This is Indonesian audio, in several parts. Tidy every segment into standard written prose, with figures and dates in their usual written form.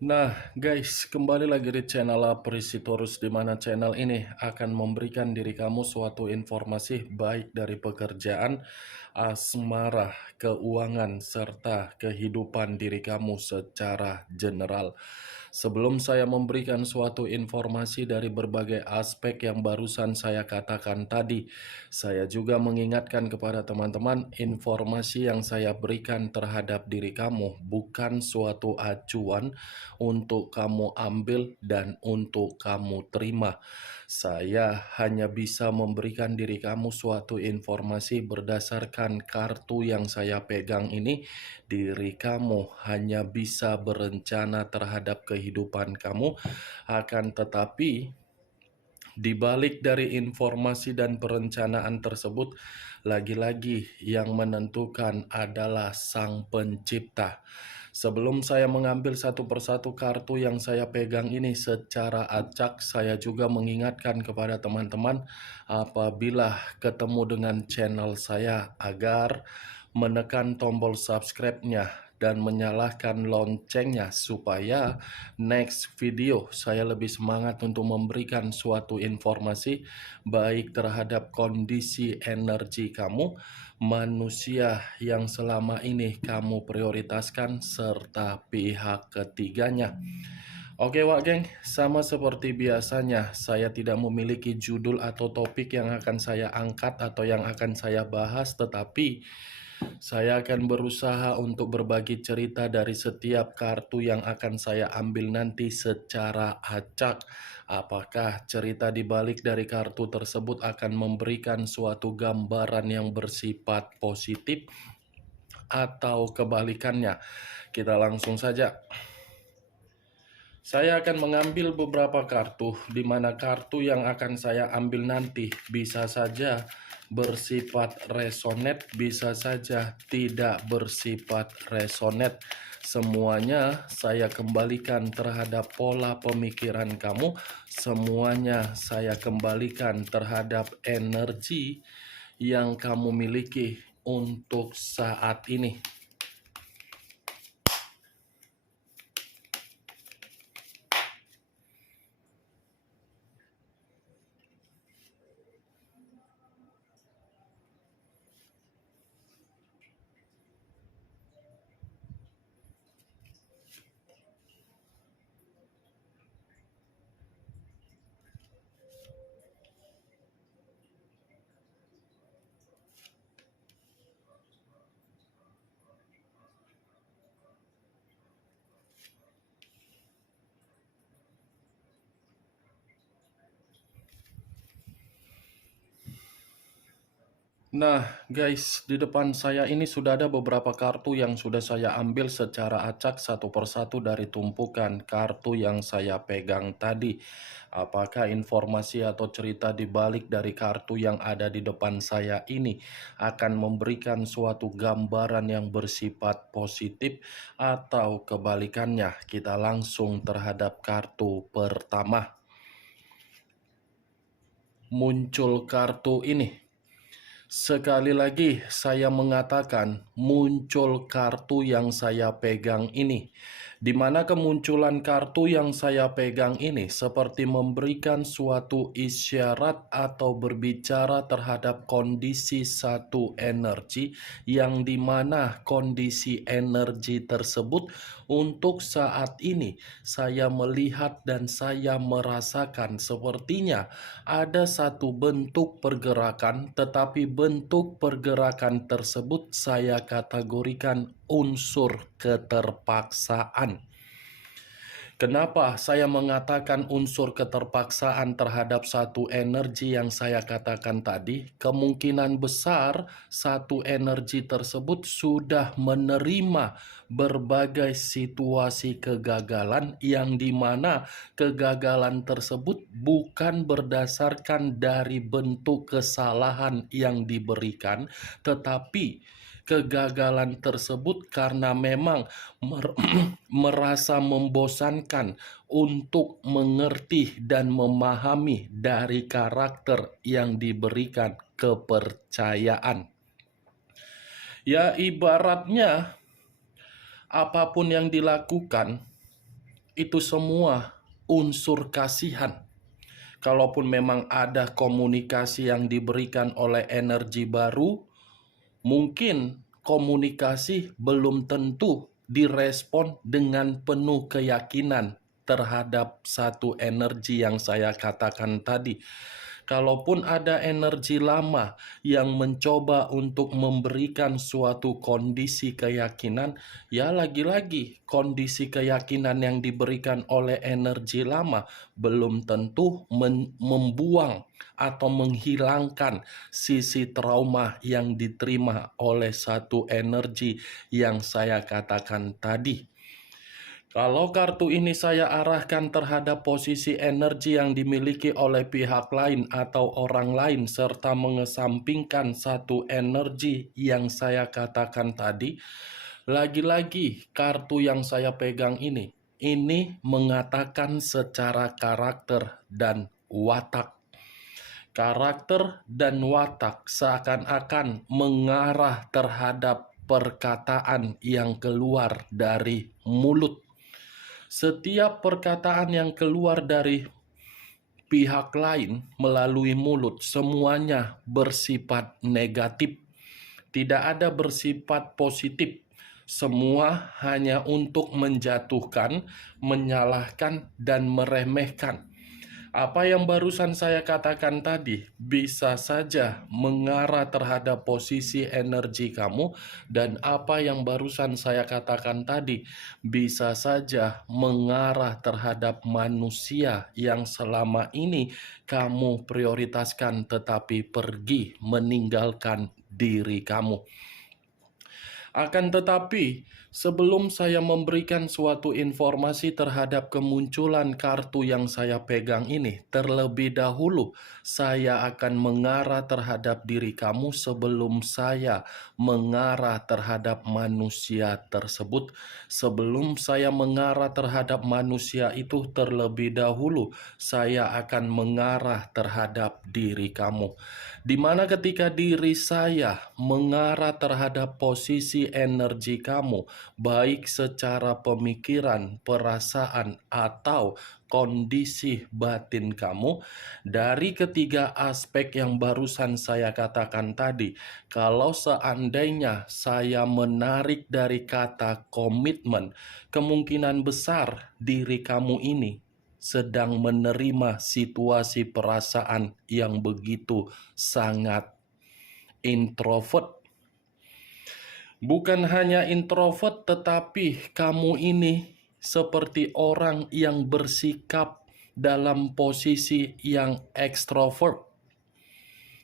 Nah, guys, kembali lagi di channel Aprisitorus, di mana channel ini akan memberikan diri kamu suatu informasi baik dari pekerjaan, asmara, keuangan, serta kehidupan diri kamu secara general. Sebelum saya memberikan suatu informasi dari berbagai aspek yang barusan saya katakan tadi, saya juga mengingatkan kepada teman-teman, informasi yang saya berikan terhadap diri kamu bukan suatu acuan untuk kamu ambil dan untuk kamu terima. Saya hanya bisa memberikan diri kamu suatu informasi berdasarkan kartu yang saya pegang ini. Diri kamu hanya bisa berencana terhadap kehidupan kamu, akan tetapi di balik dari informasi dan perencanaan tersebut, lagi-lagi yang menentukan adalah Sang Pencipta. Sebelum saya mengambil satu persatu kartu yang saya pegang ini secara acak, saya juga mengingatkan kepada teman-teman apabila ketemu dengan channel saya agar menekan tombol subscribe-nya dan menyalakan loncengnya supaya next video saya lebih semangat untuk memberikan suatu informasi baik terhadap kondisi energi kamu, manusia yang selama ini kamu prioritaskan, serta pihak ketiganya. Oke Wak Geng, sama seperti biasanya, saya tidak memiliki judul atau topik yang akan saya angkat atau yang akan saya bahas, tetapi saya akan berusaha untuk berbagi cerita dari setiap kartu yang akan saya ambil nanti secara acak. Apakah cerita di balik dari kartu tersebut akan memberikan suatu gambaran yang bersifat positif atau kebalikannya? Kita langsung saja. Saya akan mengambil beberapa kartu, di mana kartu yang akan saya ambil nanti bisa saja bersifat resonate, bisa saja tidak bersifat resonate. Semuanya saya kembalikan terhadap pola pemikiran kamu, semuanya saya kembalikan terhadap energi yang kamu miliki untuk saat ini. Nah, guys, di depan saya ini sudah ada beberapa kartu yang sudah saya ambil secara acak satu persatu dari tumpukan kartu yang saya pegang tadi. Apakah informasi atau cerita di balik dari kartu yang ada di depan saya ini akan memberikan suatu gambaran yang bersifat positif atau kebalikannya? Kita langsung terhadap kartu pertama. Muncul kartu ini. Sekali lagi saya mengatakan muncul kartu yang saya pegang ini. Di mana kemunculan kartu yang saya pegang ini seperti memberikan suatu isyarat atau berbicara terhadap kondisi satu energi yang dimana kondisi energi tersebut untuk saat ini saya melihat dan saya merasakan sepertinya ada satu bentuk pergerakan, tetapi bentuk pergerakan tersebut saya kategorikan unsur keterpaksaan. Kenapa saya mengatakan unsur keterpaksaan terhadap satu energi yang saya katakan tadi? Kemungkinan besar satu energi tersebut sudah menerima berbagai situasi kegagalan yang dimana kegagalan tersebut bukan berdasarkan dari bentuk kesalahan yang diberikan, tetapi kegagalan tersebut karena memang merasa membosankan untuk mengerti dan memahami dari karakter yang diberikan kepercayaan. Ya, ibaratnya apapun yang dilakukan itu semua unsur kasihan. Kalaupun memang ada komunikasi yang diberikan oleh energi baru, mungkin komunikasi belum tentu direspon dengan penuh keyakinan terhadap satu energi yang saya katakan tadi. Kalaupun ada energi lama yang mencoba untuk memberikan suatu kondisi keyakinan, ya lagi-lagi kondisi keyakinan yang diberikan oleh energi lama belum tentu membuang atau menghilangkan sisi trauma yang diterima oleh satu energi yang saya katakan tadi. Kalau kartu ini saya arahkan terhadap posisi energi yang dimiliki oleh pihak lain atau orang lain, serta mengesampingkan satu energi yang saya katakan tadi, lagi-lagi kartu yang saya pegang ini mengatakan secara karakter dan watak. Karakter dan watak seakan-akan mengarah terhadap perkataan yang keluar dari mulut. Setiap perkataan yang keluar dari pihak lain melalui mulut semuanya bersifat negatif. Tidak ada bersifat positif. Semua hanya untuk menjatuhkan, menyalahkan, dan meremehkan. Apa yang barusan saya katakan tadi bisa saja mengarah terhadap posisi energi kamu, dan apa yang barusan saya katakan tadi bisa saja mengarah terhadap manusia yang selama ini kamu prioritaskan tetapi pergi meninggalkan diri kamu. Akan tetapi, sebelum saya memberikan suatu informasi terhadap kemunculan kartu yang saya pegang ini, terlebih dahulu saya akan mengarah terhadap diri kamu sebelum saya mengarah terhadap manusia tersebut. Sebelum saya mengarah terhadap manusia itu terlebih dahulu, saya akan mengarah terhadap diri kamu. Di mana ketika diri saya mengarah terhadap posisi energi kamu, baik secara pemikiran, perasaan, atau kondisi batin kamu, dari ketiga aspek yang barusan saya katakan tadi, kalau seandainya saya menarik dari kata komitmen, kemungkinan besar diri kamu ini sedang menerima situasi perasaan yang begitu sangat introvert. Bukan hanya introvert, tetapi kamu ini seperti orang yang bersikap dalam posisi yang ekstrovert.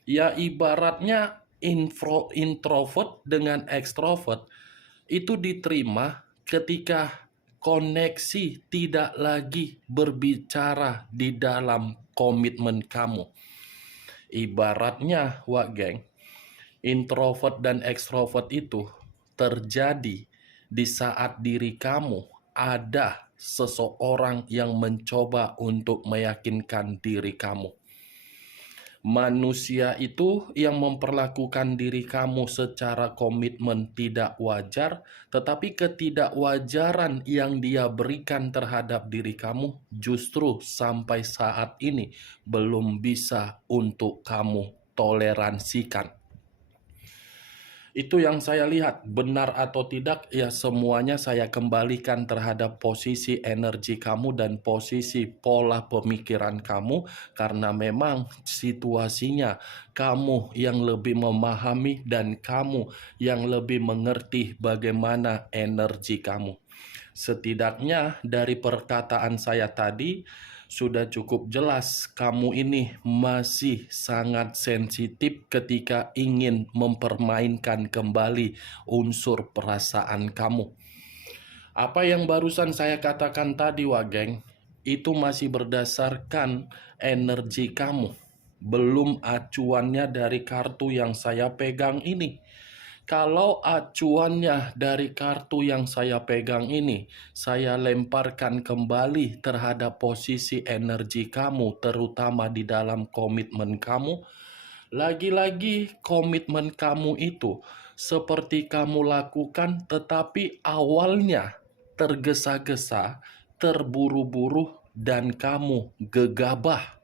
Ya ibaratnya introvert dengan ekstrovert itu diterima ketika koneksi tidak lagi berbicara di dalam komitmen kamu. Ibaratnya, wak geng, introvert dan ekstrovert itu terjadi di saat diri kamu ada seseorang yang mencoba untuk meyakinkan diri kamu. Manusia itu yang memperlakukan diri kamu secara komitmen tidak wajar, tetapi ketidakwajaran yang dia berikan terhadap diri kamu justru sampai saat ini belum bisa untuk kamu toleransikan. Itu yang saya lihat, benar atau tidak, ya semuanya saya kembalikan terhadap posisi energi kamu dan posisi pola pemikiran kamu, karena memang situasinya kamu yang lebih memahami dan kamu yang lebih mengerti bagaimana energi kamu. Setidaknya dari perkataan saya tadi, sudah cukup jelas kamu ini masih sangat sensitif ketika ingin mempermainkan kembali unsur perasaan kamu. Apa yang barusan saya katakan tadi, Wageng, itu masih berdasarkan energi kamu, belum acuannya dari kartu yang saya pegang ini. Kalau acuannya dari kartu yang saya pegang ini, saya lemparkan kembali terhadap posisi energi kamu, terutama di dalam komitmen kamu. Lagi-lagi komitmen kamu itu seperti kamu lakukan, tetapi awalnya tergesa-gesa, terburu-buru, dan kamu gegabah.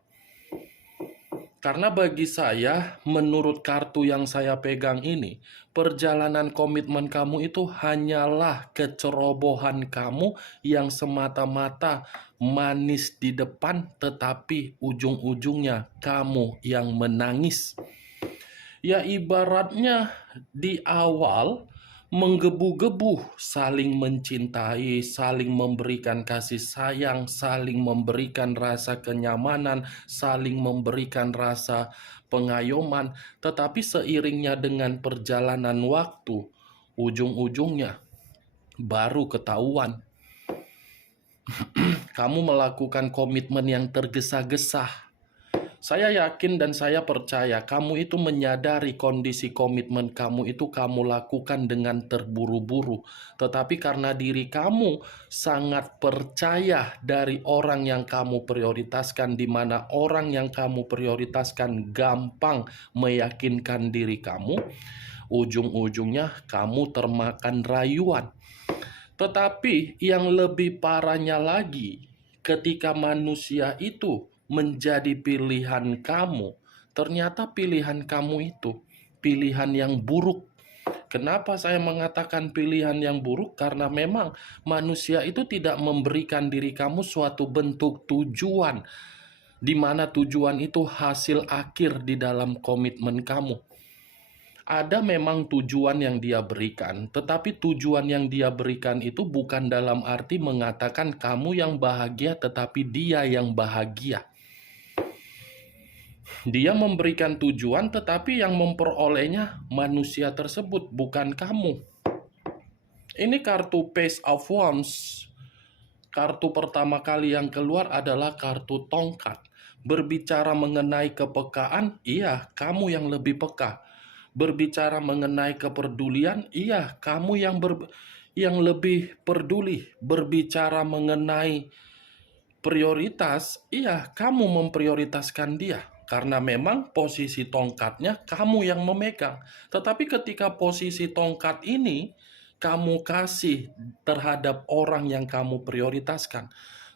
Karena bagi saya, menurut kartu yang saya pegang ini, perjalanan komitmen kamu itu hanyalah kecerobohan kamu yang semata-mata manis di depan, tetapi ujung-ujungnya kamu yang menangis. Ya ibaratnya di awal menggebu-gebu, saling mencintai, saling memberikan kasih sayang, saling memberikan rasa kenyamanan, saling memberikan rasa pengayoman. Tetapi seiringnya dengan perjalanan waktu, ujung-ujungnya baru ketahuan kamu melakukan komitmen yang tergesa-gesa. Saya yakin dan saya percaya kamu itu menyadari kondisi komitmen kamu itu kamu lakukan dengan terburu-buru. Tetapi karena diri kamu sangat percaya dari orang yang kamu prioritaskan, di mana orang yang kamu prioritaskan gampang meyakinkan diri kamu, ujung-ujungnya kamu termakan rayuan. Tetapi yang lebih parahnya lagi, ketika manusia itu menjadi pilihan kamu, ternyata pilihan kamu itu pilihan yang buruk. Kenapa saya mengatakan pilihan yang buruk? Karena memang manusia itu tidak memberikan diri kamu suatu bentuk tujuan, di mana tujuan itu hasil akhir di dalam komitmen kamu. Ada memang tujuan yang dia berikan, tetapi tujuan yang dia berikan itu bukan dalam arti mengatakan kamu yang bahagia, tetapi dia yang bahagia. Dia memberikan tujuan, tetapi yang memperolehnya manusia tersebut, bukan kamu. Ini kartu Page of Wands. Kartu pertama kali yang keluar adalah kartu tongkat. Berbicara mengenai kepekaan, iya, kamu yang lebih peka. Berbicara mengenai kepedulian, iya, kamu yang lebih peduli. Berbicara mengenai prioritas, iya, kamu memprioritaskan dia. Karena memang posisi tongkatnya kamu yang memegang. Tetapi ketika posisi tongkat ini kamu kasih terhadap orang yang kamu prioritaskan,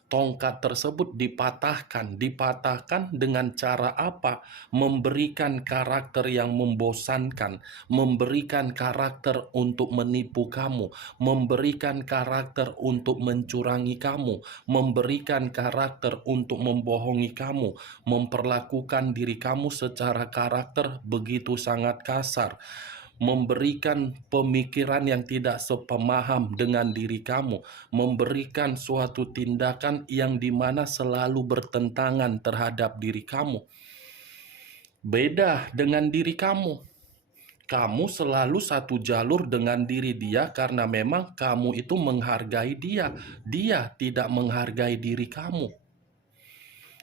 tongkat tersebut dipatahkan. Dipatahkan dengan cara apa? Memberikan karakter yang membosankan, memberikan karakter untuk menipu kamu, memberikan karakter untuk mencurangi kamu, memberikan karakter untuk membohongi kamu, memperlakukan diri kamu secara karakter begitu sangat kasar, memberikan pemikiran yang tidak sepemaham dengan diri kamu, memberikan suatu tindakan yang dimana selalu bertentangan terhadap diri kamu. Beda dengan diri kamu. Kamu selalu satu jalur dengan diri dia karena memang kamu itu menghargai dia. Dia tidak menghargai diri kamu.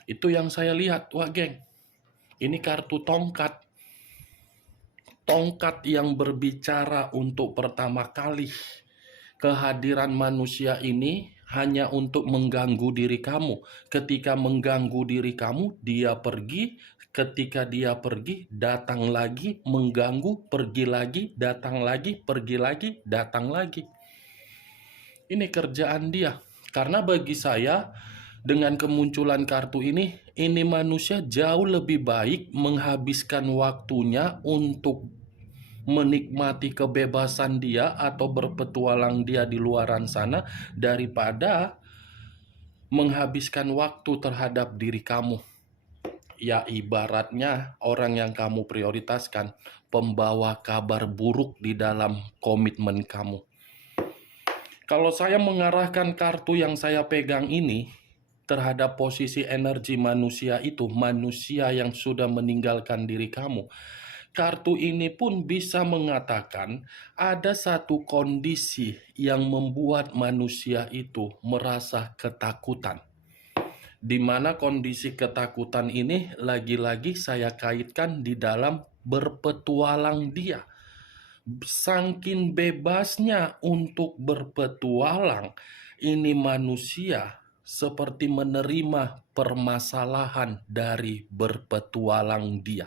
Itu yang saya lihat, wah geng. Ini kartu tongkat. Tongkat yang berbicara untuk pertama kali. Kehadiran manusia ini hanya untuk mengganggu diri kamu. Ketika mengganggu diri kamu, dia pergi. Ketika dia pergi, datang lagi, mengganggu, pergi lagi, datang lagi, pergi lagi, datang lagi. Ini kerjaan dia. Karena bagi saya, dengan kemunculan kartu ini manusia jauh lebih baik menghabiskan waktunya untuk menikmati kebebasan dia atau berpetualang dia di luaran sana daripada menghabiskan waktu terhadap diri kamu. Ya ibaratnya orang yang kamu prioritaskan pembawa kabar buruk di dalam komitmen kamu. Kalau saya mengarahkan kartu yang saya pegang ini terhadap posisi energi manusia itu, manusia yang sudah meninggalkan diri kamu, kartu ini pun bisa mengatakan ada satu kondisi yang membuat manusia itu merasa ketakutan. Di mana kondisi ketakutan ini lagi-lagi saya kaitkan di dalam berpetualang dia. Saking bebasnya untuk berpetualang, ini manusia seperti menerima permasalahan dari berpetualang dia.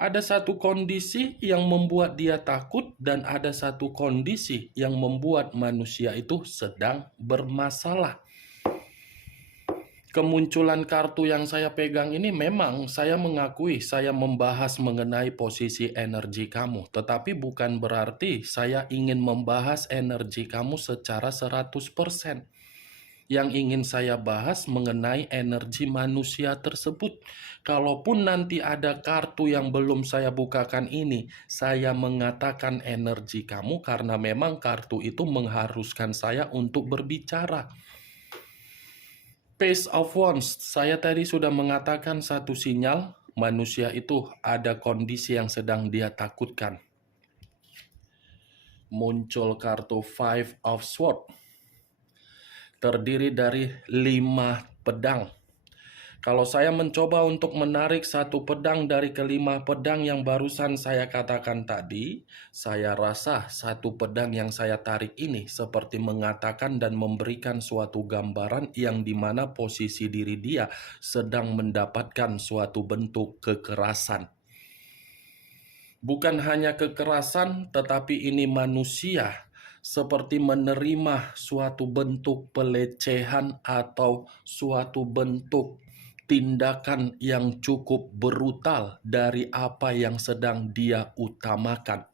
Ada satu kondisi yang membuat dia takut dan ada satu kondisi yang membuat manusia itu sedang bermasalah. Kemunculan kartu yang saya pegang ini memang saya mengakui saya membahas mengenai posisi energi kamu. Tetapi bukan berarti saya ingin membahas energi kamu secara 100%. Yang ingin saya bahas mengenai energi manusia tersebut. Kalaupun nanti ada kartu yang belum saya bukakan ini, saya mengatakan energi kamu karena memang kartu itu mengharuskan saya untuk berbicara. Page of Wands, saya tadi sudah mengatakan satu sinyal, manusia itu ada kondisi yang sedang dia takutkan. Muncul kartu Five of Swords, terdiri dari 5 pedang. Kalau saya mencoba untuk menarik satu pedang dari kelima pedang yang barusan saya katakan tadi, saya rasa satu pedang yang saya tarik ini seperti mengatakan dan memberikan suatu gambaran yang dimana posisi diri dia sedang mendapatkan suatu bentuk kekerasan. Bukan hanya kekerasan, tetapi ini manusia seperti menerima suatu bentuk pelecehan atau suatu bentuk tindakan yang cukup brutal dari apa yang sedang dia utamakan.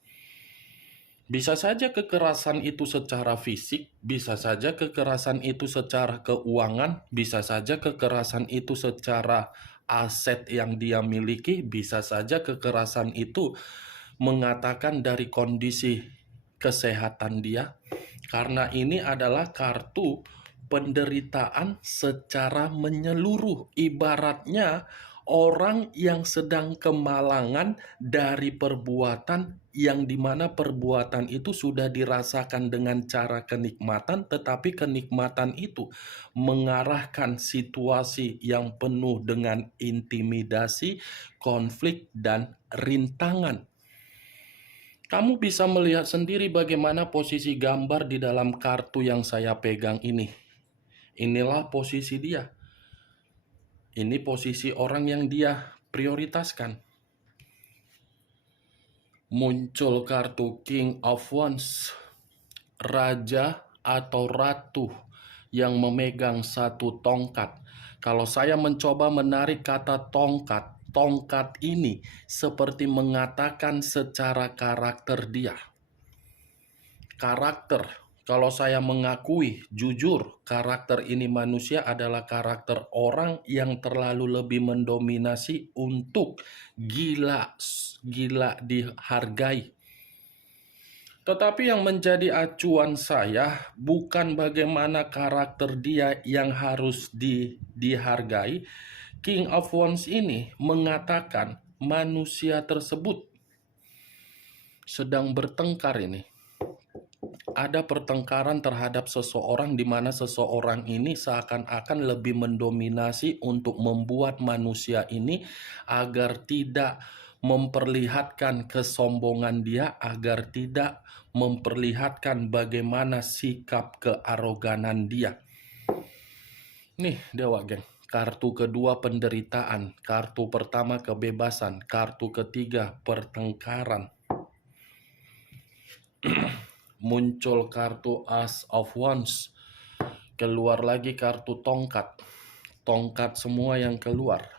Bisa saja kekerasan itu secara fisik, bisa saja kekerasan itu secara keuangan, bisa saja kekerasan itu secara aset yang dia miliki, bisa saja kekerasan itu mengatakan dari kondisi kesehatan dia. Karena ini adalah kartu penderitaan secara menyeluruh. Ibaratnya orang yang sedang kemalangan dari perbuatan yang dimana perbuatan itu sudah dirasakan dengan cara kenikmatan, tetapi kenikmatan itu mengarahkan situasi yang penuh dengan intimidasi, konflik, dan rintangan. Kamu bisa melihat sendiri bagaimana posisi gambar di dalam kartu yang saya pegang ini. Inilah posisi dia. Ini posisi orang yang dia prioritaskan. Muncul kartu King of Wands, raja atau ratu yang memegang satu tongkat. Kalau saya mencoba menarik kata tongkat, tongkat ini seperti mengatakan secara karakter dia. Karakter, kalau saya mengakui jujur, karakter ini manusia adalah karakter orang yang terlalu lebih mendominasi untuk gila dihargai. Tetapi yang menjadi acuan saya bukan bagaimana karakter dia yang harus dihargai. King of Wands ini mengatakan manusia tersebut sedang bertengkar ini. Ada pertengkaran terhadap seseorang di mana seseorang ini seakan-akan lebih mendominasi untuk membuat manusia ini agar tidak memperlihatkan kesombongan dia, agar tidak memperlihatkan bagaimana sikap kearoganan dia. Nih, Dewa Geng. Kartu kedua penderitaan, kartu pertama kebebasan, kartu ketiga pertengkaran. Muncul kartu Ace of Wands, keluar lagi kartu tongkat, tongkat semua yang keluar.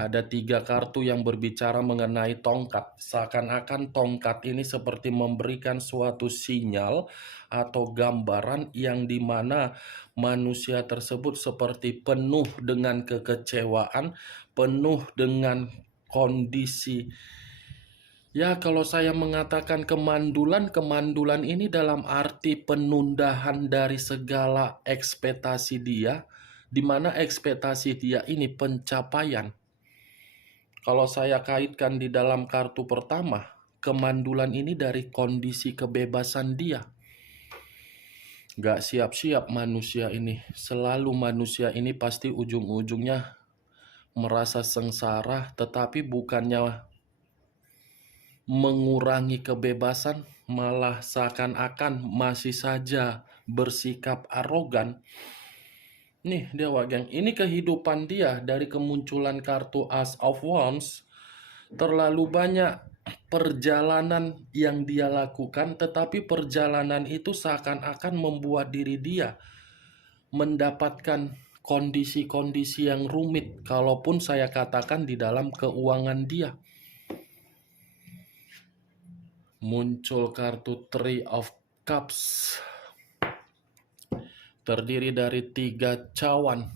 Ada 3 kartu yang berbicara mengenai tongkat, seakan-akan tongkat ini seperti memberikan suatu sinyal atau gambaran yang dimana manusia tersebut seperti penuh dengan kekecewaan, penuh dengan kondisi. Ya, kalau saya mengatakan kemandulan ini dalam arti penundaan dari segala ekspektasi dia, di mana ekspektasi dia ini pencapaian. Kalau saya kaitkan di dalam kartu pertama, kemandulan ini dari kondisi kebebasan dia. Gak siap-siap manusia ini, selalu manusia ini pasti ujung-ujungnya merasa sengsara, tetapi bukannya mengurangi kebebasan, malah seakan-akan masih saja bersikap arogan. Nih Dewa Geng, ini kehidupan dia dari kemunculan kartu Ace of Wands Terlalu banyak perjalanan yang dia lakukan, tetapi perjalanan itu seakan-akan membuat diri dia mendapatkan kondisi-kondisi yang rumit, kalaupun saya katakan di dalam keuangan dia. Muncul kartu Three of Cups, terdiri dari 3 cawan.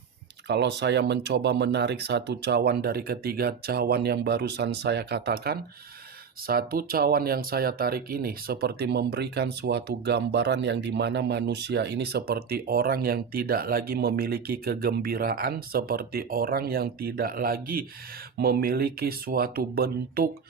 Kalau saya mencoba menarik satu cawan dari ketiga cawan yang barusan saya katakan, satu cawan yang saya tarik ini seperti memberikan suatu gambaran yang dimana manusia ini seperti orang yang tidak lagi memiliki kegembiraan, seperti orang yang tidak lagi memiliki suatu bentuk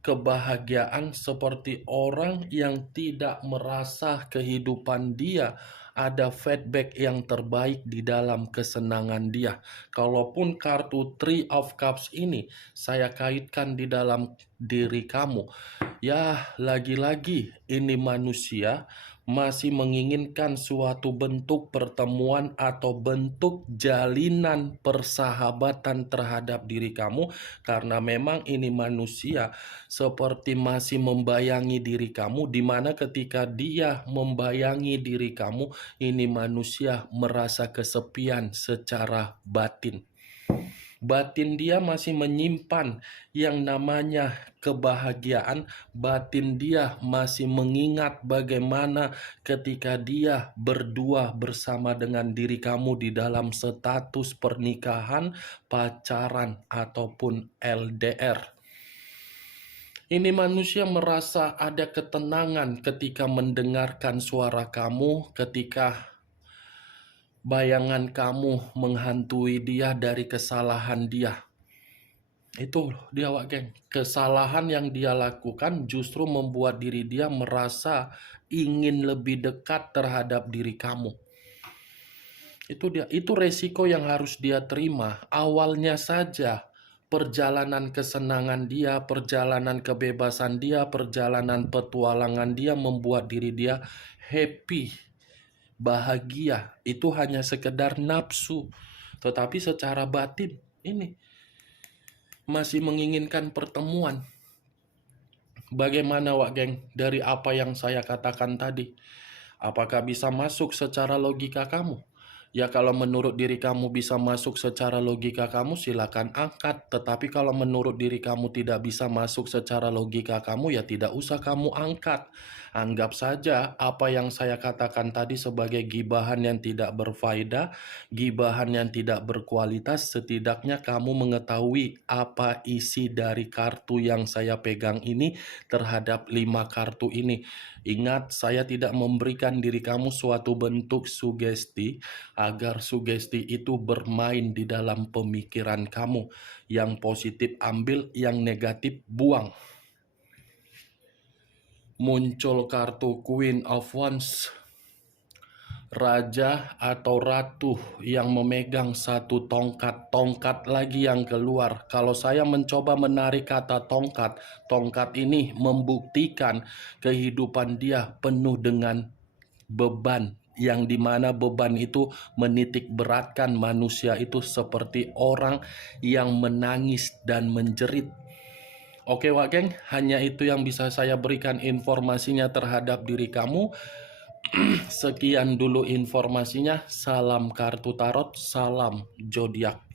kebahagiaan, seperti orang yang tidak merasa kehidupan dia ada feedback yang terbaik di dalam kesenangan dia. Kalaupun kartu Three of Cups ini saya kaitkan di dalam diri kamu, ya lagi-lagi ini manusia masih menginginkan suatu bentuk pertemuan atau bentuk jalinan persahabatan terhadap diri kamu, karena memang ini manusia seperti masih membayangi diri kamu, di mana ketika dia membayangi diri kamu, ini manusia merasa kesepian secara batin. Batin dia masih menyimpan yang namanya kebahagiaan. Batin dia masih mengingat bagaimana ketika dia berdua bersama dengan diri kamu di dalam status pernikahan, pacaran, ataupun LDR. Ini manusia merasa ada ketenangan ketika mendengarkan suara kamu, ketika bayangan kamu menghantui dia dari kesalahan dia. Itu dia, Wak Geng. Kesalahan yang dia lakukan justru membuat diri dia merasa ingin lebih dekat terhadap diri kamu. Itu dia, itu resiko yang harus dia terima. Awalnya saja perjalanan kesenangan dia, perjalanan kebebasan dia, perjalanan petualangan dia membuat diri dia happy, bahagia. Itu hanya sekedar nafsu, tetapi secara batin ini masih menginginkan pertemuan. Bagaimana, Wak Geng, dari apa yang saya katakan tadi? Apakah bisa masuk secara logika kamu? Ya, kalau menurut diri kamu bisa masuk secara logika kamu, silakan angkat. Tetapi kalau menurut diri kamu tidak bisa masuk secara logika kamu, ya tidak usah kamu angkat. Anggap saja apa yang saya katakan tadi sebagai gibahan yang tidak berfaedah, gibahan yang tidak berkualitas. Setidaknya kamu mengetahui apa isi dari kartu yang saya pegang ini terhadap 5 kartu ini. Ingat, saya tidak memberikan diri kamu suatu bentuk sugesti agar sugesti itu bermain di dalam pemikiran kamu. Yang positif ambil, yang negatif buang. Muncul kartu Queen of Wands, raja atau ratu yang memegang satu tongkat. Tongkat lagi yang keluar. Kalau saya mencoba menarik kata tongkat, tongkat ini membuktikan kehidupan dia penuh dengan beban, yang dimana beban itu menitik beratkan manusia itu seperti orang yang menangis dan menjerit. Oke, Wak Geng, hanya itu yang bisa saya berikan informasinya terhadap diri kamu. Sekian dulu informasinya. Salam kartu tarot, salam zodiak.